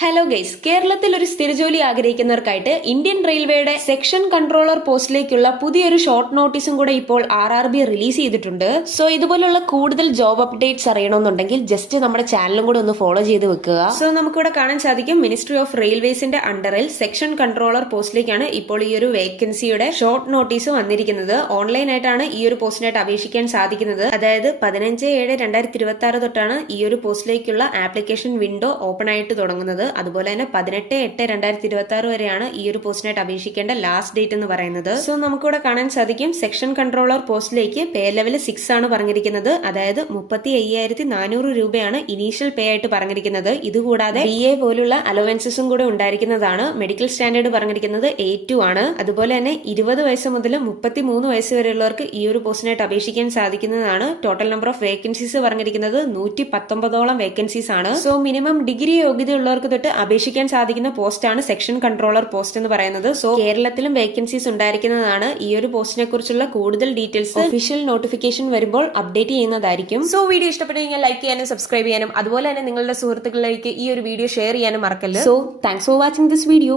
Hello guys, കേരളത്തിൽ ഒരു സ്ഥിരജോലി ആഗ്രഹിക്കുന്നവർക്കായിട്ട് Indian റെയിൽവേയുടെ സെക്ഷൻ കൺട്രോളർ പോസ്റ്റിലേക്കുള്ള പുതിയൊരു ഷോർട്ട് നോട്ടീസും കൂടെ ഇപ്പോൾ RRB റിലീസ് ചെയ്തിട്ടുണ്ട്. സോ ഇതുപോലുള്ള കൂടുതൽ ജോബ് അപ്ഡേറ്റ്സ് അറിയണമെന്നുണ്ടെങ്കിൽ ജസ്റ്റ് നമ്മുടെ ചാനലും കൂടെ ഒന്ന് ഫോളോ ചെയ്ത് വെക്കുക. സോ നമുക്കിവിടെ കാണാൻ സാധിക്കും, മിനിസ്ട്രി ഓഫ് റെയിൽവേസിന്റെ അണ്ടറിൽ സെക്ഷൻ കൺട്രോളർ പോസ്റ്റിലേക്കാണ് ഇപ്പോൾ ഈ ഒരു വേക്കൻസിയുടെ ഷോർട്ട് നോട്ടീസ് വന്നിരിക്കുന്നത്. ഓൺലൈൻ ആയിട്ടാണ് ഈ ഒരു പോസ്റ്റിനായിട്ട് അപേക്ഷിക്കാൻ സാധിക്കുന്നത്. അതായത് 15/7/2026 തൊട്ടാണ് ഈ ഒരു പോസ്റ്റിലേക്കുള്ള ആപ്ലിക്കേഷൻ വിൻഡോ ഓപ്പൺ ആയിട്ട് തുടങ്ങുന്നത്. അതുപോലെ തന്നെ 18/8/2026 വരെയാണ് ഈ ഒരു പോസ്റ്റിനായിട്ട് അപേക്ഷിക്കേണ്ട ലാസ്റ്റ് ഡേറ്റ് എന്ന് പറയുന്നത്. സോ നമുക്കിവിടെ കാണാൻ സാധിക്കും, സെക്ഷൻ കൺട്രോളർ പോസ്റ്റിലേക്ക് പേ ലെവൽ 6 ആണ് പറഞ്ഞിരിക്കുന്നത്. അതായത് 35,400 രൂപയാണ് ഇനീഷ്യൽ പേ ആയിട്ട് പറഞ്ഞിരിക്കുന്നത്. ഇതുകൂടാതെ BA പോലുള്ള അലവൻസസും കൂടെ ഉണ്ടായിരിക്കുന്നതാണ്. മെഡിക്കൽ സ്റ്റാൻഡേർഡ് പറഞ്ഞിരിക്കുന്നത് A2 ആണ്. അതുപോലെ തന്നെ 20 വയസ്സ് മുതൽ 33 വയസ്സ് വരെയുള്ളവർക്ക് ഈ ഒരു പോസ്റ്റിനായിട്ട് അപേക്ഷിക്കാൻ സാധിക്കുന്നതാണ്. ടോട്ടൽ നമ്പർ ഓഫ് വേക്കൻസീസ് പറഞ്ഞിരിക്കുന്നത് 119ഓളം വേക്കൻസീസ് ആണ്. സോ മിനിമം ഡിഗ്രി യോഗ്യതയുള്ളവർക്ക് അപേക്ഷിക്കാൻ സാധിക്കുന്ന പോസ്റ്റാണ് സെക്ഷൻ കൺട്രോളർ പോസ്റ്റ് എന്ന് പറയുന്നത്. സോ കേരളത്തിലും വേക്കൻസീസ് ഉണ്ടായിരിക്കുന്നതാണ്. ഈ ഒരു പോസ്റ്റിനെ കുറിച്ചുള്ള കൂടുതൽ ഡീറ്റെയിൽസ് ഒഫീഷ്യൽ നോട്ടിഫിക്കേഷൻ വരുമ്പോൾ അപ്ഡേറ്റ് ചെയ്യുന്നതായിരിക്കും. സോ വീഡിയോ ഇഷ്ടപ്പെട്ടു കഴിഞ്ഞാൽ ലൈക്ക് ചെയ്യാനും സബ്സ്ക്രൈബ് ചെയ്യാനും അതുപോലെ തന്നെ നിങ്ങളുടെ സുഹൃത്തുക്കളിലേക്ക് ഈ ഒരു വീഡിയോ ഷെയർ ചെയ്യാനും മറക്കല്ല്. So thanks for watching this video.